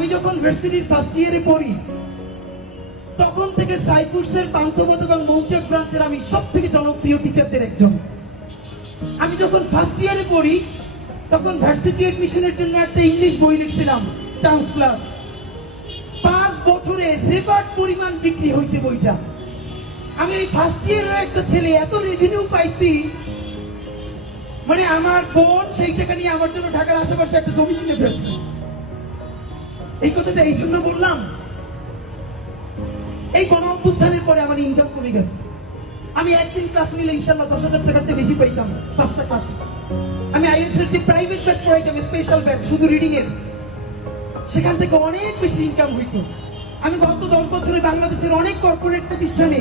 আমি যখন ভার্সিটির ফার্স্ট ইয়ারে পড়ি তখন থেকে সাইফুরসের পান্থপথ এবং মৌচাক ব্রাঞ্চের আমি সব থেকে জনপ্রিয় টিচারদের একজন। আমি যখন ফার্স্ট ইয়ারে পড়ি তখন ভার্সিটি এডমিশনের জন্য একটা ইংলিশ বই লিখছিলাম, চান্স প্লাস। 5 বছরে রেকর্ড পরিমাণ বিক্রি হয়েছে বইটা। আমি ওই ফার্স্ট ইয়ারের একটা ছেলে, এত রেভিনিউ পাইছি, মানে আমার বোন সেই টাকা নিয়ে আমার জন্য ঢাকার আশেপাশে একটা জমি কিনে ফেলছে। এই কথাটা এই জন্য বললাম, এই গণ অভ্যুত্থানের পরে আমার ইনকাম কমে গেছে। আমি একদিন ক্লাস নিলে ইনশাল্লাহ 10,000 টাকার চেয়ে বেশি পাইতাম 5টা ক্লাসে। আমি আইএলটিএস এর যে প্রাইভেট ব্যাচ পড়াইতাম, স্পেশাল ব্যাচ শুধু রিডিং এর, সেখান থেকে অনেক বেশি ইনকাম হইতো। আমি গত 10 বছরে বাংলাদেশের অনেক কর্পোরেট প্রতিষ্ঠানে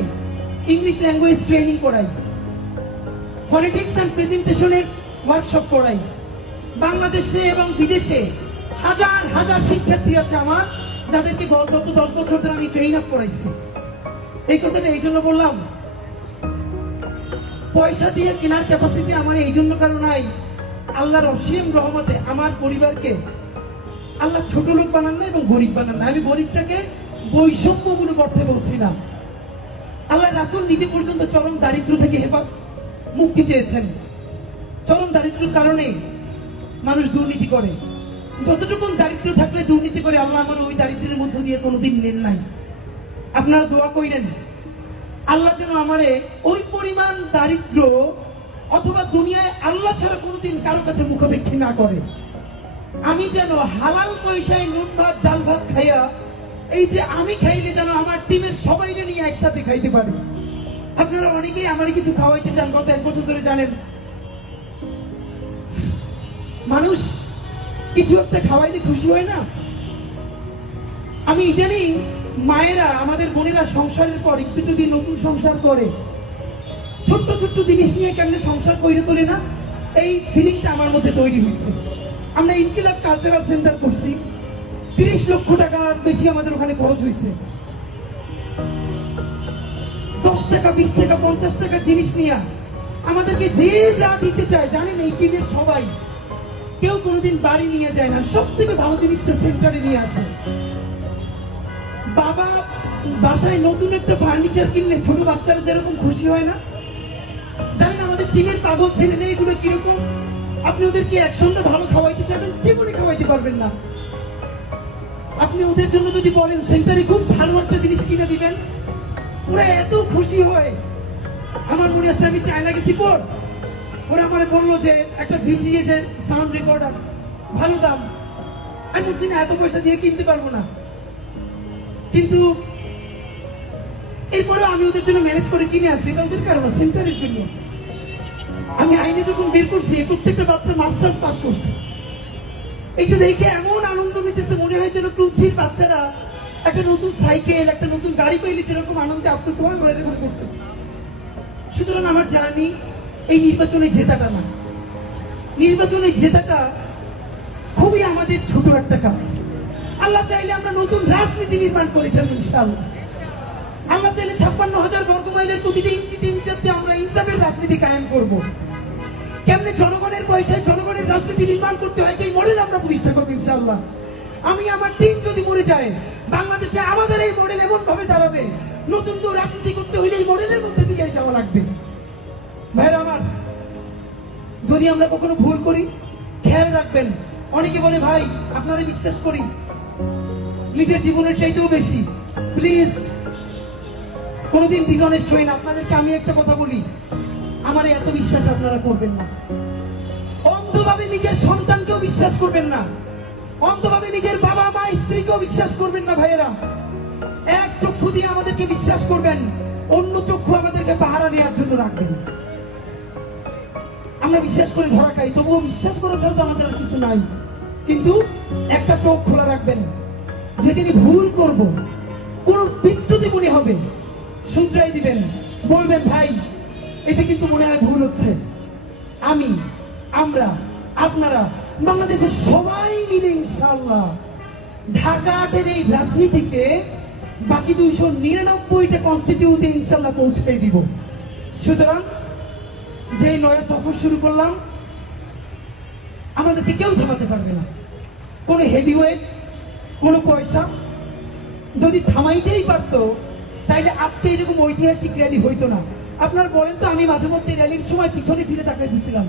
ইংলিশ ল্যাঙ্গুয়েজ ট্রেনিং করাই, ফনেটিক্স এন্ড প্রেজেন্টেশনের ওয়ার্কশপ করাই। বাংলাদেশে এবং বিদেশে হাজার হাজার শিক্ষার্থী আছে আমার, যাদেরকে গত 10 বছর ধরে আমি ট্রেন আপ করাইছি। এই কথাটা এই জন্য বললাম, পয়সা দিয়ে কেনার ক্যাপাসিটি আমার এই জন্য কারণ নাই। আল্লাহর অসীম রহমতে আমার পরিবারকে আল্লাহ ছোট লোক বানান না এবং গরিব বানান না। আমি গরিবটাকে বৈষম্য বলে করতে বলছি না। আল্লাহ রাসূল নিজে পর্যন্ত চরম দারিদ্র থেকে মুক্তি চেয়েছেন। চরম দারিদ্রের কারণে মানুষ দুর্নীতি করে। যতটুকু দারিদ্র থাকলে দুর্নীতি করে, আল্লাহ আমার ওই দারিদ্রের মধ্য দিয়ে কোনোদিন নেন নাই। আপনারা দোয়া কইরেন আল্লাহ যেন আমারে ওই পরিমাণ দারিদ্র অথবা দুনিয়ায় আল্লাহ ছাড়া কোনোদিন কারো কাছে মুখাপেক্ষী না করে। আমি যেন হালাল পয়সায় নুন ভাত ডাল ভাত খাইয়া, এই যে আমি খাইলে যেন আমার টিমের সবাইকে নিয়ে একসাথে খাইতে পারি। আপনারা অনেকেই আমারই কিছু খাওয়াইতে চান, গত 1 বছর ধরে জানেন। মানুষ কিছু একটা খাওয়াইতে খুশি হয় না? আমি ইদানিং মায়েরা, আমাদের বোনেরা সংসারের পর একটু যদি নতুন সংসার করে, ছোট্ট ছোট্ট জিনিস নিয়ে কেমনে সংসার করে তোলে না, এই ফিলিংটা আমার মধ্যে তৈরি হয়েছে। আমরা ইনকিলাব কালচারাল সেন্টার করছি, 30 লক্ষ টাকার বেশি আমাদের ওখানে খরচ হয়েছে। 10 টাকা 20 টাকা 50 টাকার জিনিস নিয়ে আমাদেরকে যে যা দিতে চায়, জানেন এই টিমের সবাই কেউ কোনোদিন বাড়ি নিয়ে যায় না, সব থেকে ভালো জিনিসটা সেন্টারে নিয়ে আসে। বাবা বাসায় নতুন একটা ফার্নিচার কিনলে ছোট বাচ্চারা যেরকম খুশি হয় না, জানেন আমাদের টিমের পাগল ছেলে মেয়েগুলো কিরকম? আপনি ওদেরকে এক সন্ধ্যা ভালো খাওয়াইতে চাবেন, জীবনে খাওয়াইতে পারবেন না। আপনি ওদের জন্য যদি বলেন সেন্টারে খুব ভালো একটা জিনিস কিনে দিবেন, ওরা এত খুশি হয়। আমার মনে আছে আমি চায়না গেছি পর, ওরা আমার বললো যে একটা ভিজিয়ে যে সাউন্ড রেকর্ডার, ভালো দাম। আমি বলছি না, এত পয়সা দিয়ে কিনতে পারবো না। কিন্তু এরপরে আমি ওদের জন্য ম্যানেজ করে কিনে আনছি, এটা ওদের কারণ সেন্টারের জন্য। আমি আইনে যখন বের করছি, প্রত্যেকটা বাচ্চা মাস্টার্স পাস করছে। এটা দেখে এমন আনন্দ নিতেছে, মনে হয় যেন 2-3 বাচ্চারা একটা নতুন সাইকেল, একটা নতুন গাড়ি পাইলে যেরকম আনন্দে আপনি তোমার ঘরে করতেছে। সুতরাং আমার জানি এই নির্বাচনে জেতাটা না, নির্বাচনে জেতাটা খুবই আমাদের ছোট একটা কাজ। আল্লাহ চাইলে আমরা নতুন রাজনীতি নির্মাণ করে ফেলবো ইনশাআল্লাহ। আল্লাহ চাইলে 56,000 বর্গ মাইলের প্রতিটি ইঞ্চিতে ইঞ্চিতে আমরা ইনসাফের রাজনীতি কায়েম করব। কেমনে জনগণের পয়সায় জনগণের রাজনীতি নির্মাণ করতে হয়, সেই মডেল আমরা প্রতিষ্ঠা করবো ইনশাআল্লাহ। আমি আমার টিম যদি মরে যায়, বাংলাদেশে আমাদের এই মডেল এমন ভাবে দাঁড়াবে, নতুন কেউ রাজনীতি করতে হইলে এই মডেলের মধ্যে দিয়ে যাওয়া লাগবে। ভাইরা আমার, যদি আমরা কখনো ভুল করি, খেয়াল রাখবেন। অনেকে বলে ভাই আপনারা বিশ্বাস করি নিজের জীবনের চাইতেও বেশি, প্লিজ কোনদিন ডিসঅনেস্ট হই না। আপনাদেরকে আমি একটা কথা বলি, আমার এত বিশ্বাস আপনারা করবেন না। অন্ধভাবে নিজের সন্তানকেও বিশ্বাস করবেন না, অন্ধভাবে নিজের বাবা মা স্ত্রীকেও বিশ্বাস করবেন না। ভাইয়েরা, এক চক্ষু দিয়ে আমাদেরকে বিশ্বাস করবেন, অন্য চক্ষু আমাদেরকে পাহারা দেওয়ার জন্য রাখবেন। আমরা বিশ্বাস করে ধরা খাই, তবুও বিশ্বাস করা ছাড়া তো আমাদের আর কিছু নাই। কিন্তু একটা চোখ খোলা রাখবেন, যেদিনই ভুল করব, কোন বিচ্যুতি মনে হবে, শুধরাই দিবেন, বলবেন ভাই এটা কিন্তু মনে হয় ভুল হচ্ছে। আমি, আমরা, আপনারা, বাংলাদেশের সবাই মিলে ইনশাআল্লাহ ঢাকা 8-এর এই রাজনীতিকে বাকি 299টা কনস্টিটিউতে ইনশাআল্লাহ পৌঁছে দিব। সুতরাং যে নয়া সফর শুরু করলাম, আমাদেরকে কেউ থামাতে পারবে না। কোন হেভিওয়েট, কোনো পয়সা যদি থামাইতেই পারতো তাইলে আজকে এরকম ঐতিহাসিক র্যালি হইতো না। আপনার বলেন তো, আমি মাঝে মধ্যে র্যালির সময় পিছনে ফিরে তাকাই দিছিলাম।